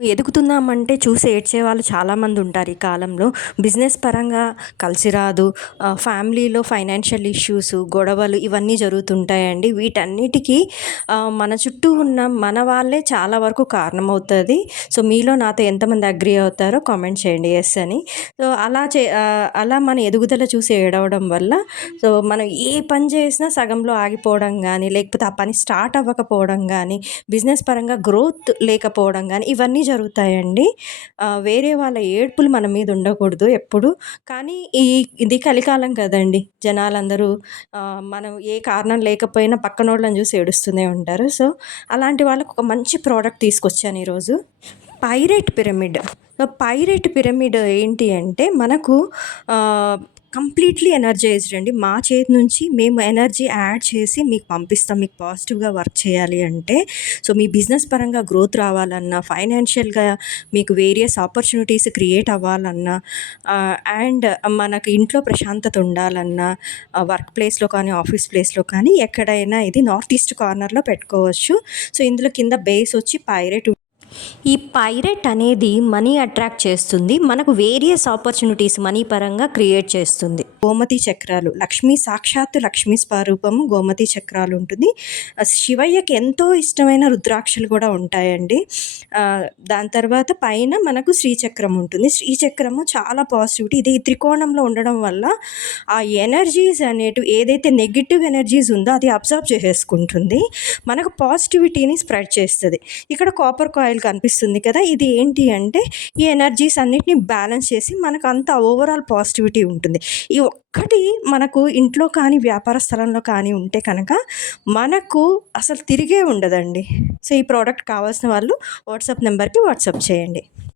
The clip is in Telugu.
ఎదుగుతున్నామంటే చూసి ఏడ్చే వాళ్ళు చాలామంది ఉంటారు ఈ కాలంలో. బిజినెస్ పరంగా కలిసి రాదు. ఫ్యామిలీలో ఫైనాన్షియల్ ఇష్యూస్ గొడవలు ఇవన్నీ జరుగుతుంటాయండి. వీటన్నిటికీ మన చుట్టూ ఉన్న మన వాళ్ళే చాలా వరకు కారణమవుతుంది. సో మీలో నాతో ఎంతమంది అగ్రి అవుతారో కామెంట్ చేయండి ఎస్ అని. సో అలా చే అలా మన ఎదుగుదల చూసి ఏడవడం వల్ల సో మనం ఏ పని చేసినా సగంలో ఆగిపోవడం కానీ లేకపోతే ఆ పని స్టార్ట్ అవ్వకపోవడం కానీ బిజినెస్ పరంగా గ్రోత్ లేకపోవడం కానీ ఇవన్నీ జరుగుతాయండి. వేరే వాళ్ళ ఏడ్పులు మన మీద ఉండకూడదు ఎప్పుడు. కానీ ఈ ఇది కలికాలం కదండి. జనాలందరూ మనం ఏ కారణం లేకపోయినా పక్కన వాళ్ళని చూసి ఏడుస్తూనే ఉంటారు. సో అలాంటి వాళ్ళకు ఒక మంచి ప్రోడక్ట్ తీసుకొచ్చాను ఈరోజు. Pirate pyramid. పైరేట్ పిరమిడ్ ఏంటి అంటే మనకు కంప్లీట్లీ ఎనర్జైజ్డ్ అండి. మా చేతి నుంచి మేము ఎనర్జీ యాడ్ చేసి మీకు పంపిస్తాం. మీకు పాజిటివ్గా వర్క్ చేయాలి అంటే సో మీ బిజినెస్ పరంగా గ్రోత్ రావాలన్నా ఫైనాన్షియల్గా మీకు వేరియస్ ఆపర్చునిటీస్ క్రియేట్ అవ్వాలన్నా అండ్ మనకు ఇంట్లో ప్రశాంతత ఉండాలన్నా వర్క్ ప్లేస్లో కానీ ఆఫీస్ ప్లేస్లో కానీ ఎక్కడైనా ఇది నార్త్ ఈస్ట్ కార్నర్లో పెట్టుకోవచ్చు. సో ఇందులో కింద బేస్ వచ్చి పైరెట్ ఈ పైరెట్ అనేది మనీ అట్రాక్ట్ చేస్తుంది. మనకు వేరియస్ ఆపర్చునిటీస్ మనీ పరంగా క్రియేట్ చేస్తుంది. గోమతి చక్రాలు. లక్ష్మీ సాక్షాత్తు లక్ష్మీ స్వరూపము గోమతి చక్రాలు ఉంటుంది. శివయ్యకి ఎంతో ఇష్టమైన రుద్రాక్షలు కూడా ఉంటాయండి. దాని తర్వాత పైన మనకు శ్రీచక్రం ఉంటుంది. శ్రీచక్రము చాలా పాజిటివిటీ. ఇది ఈ త్రికోణంలో ఉండడం వల్ల ఆ ఎనర్జీస్ అనేటివి ఏదైతే నెగిటివ్ ఎనర్జీస్ ఉందో అది అబ్జర్వ్ చేసేసుకుంటుంది. మనకు పాజిటివిటీని స్ప్రెడ్ చేస్తుంది. ఇక్కడ కాపర్ కాయిల్ కనిపిస్తుంది కదా ఇది ఏంటి అంటే ఈ ఎనర్జీస్ అన్నిటిని బ్యాలెన్స్ చేసి మనకు అంత ఓవరాల్ పాజిటివిటీ ఉంటుంది. ఈ ఒక్కటి మనకు ఇంట్లో కానీ వ్యాపార స్థలంలో కానీ ఉంటే కనుక మనకు అసలు తిరిగే ఉండదండి. సో ఈ ప్రోడక్ట్ కావాల్సిన వాళ్ళు వాట్సాప్ నెంబర్కి వాట్సాప్ చేయండి.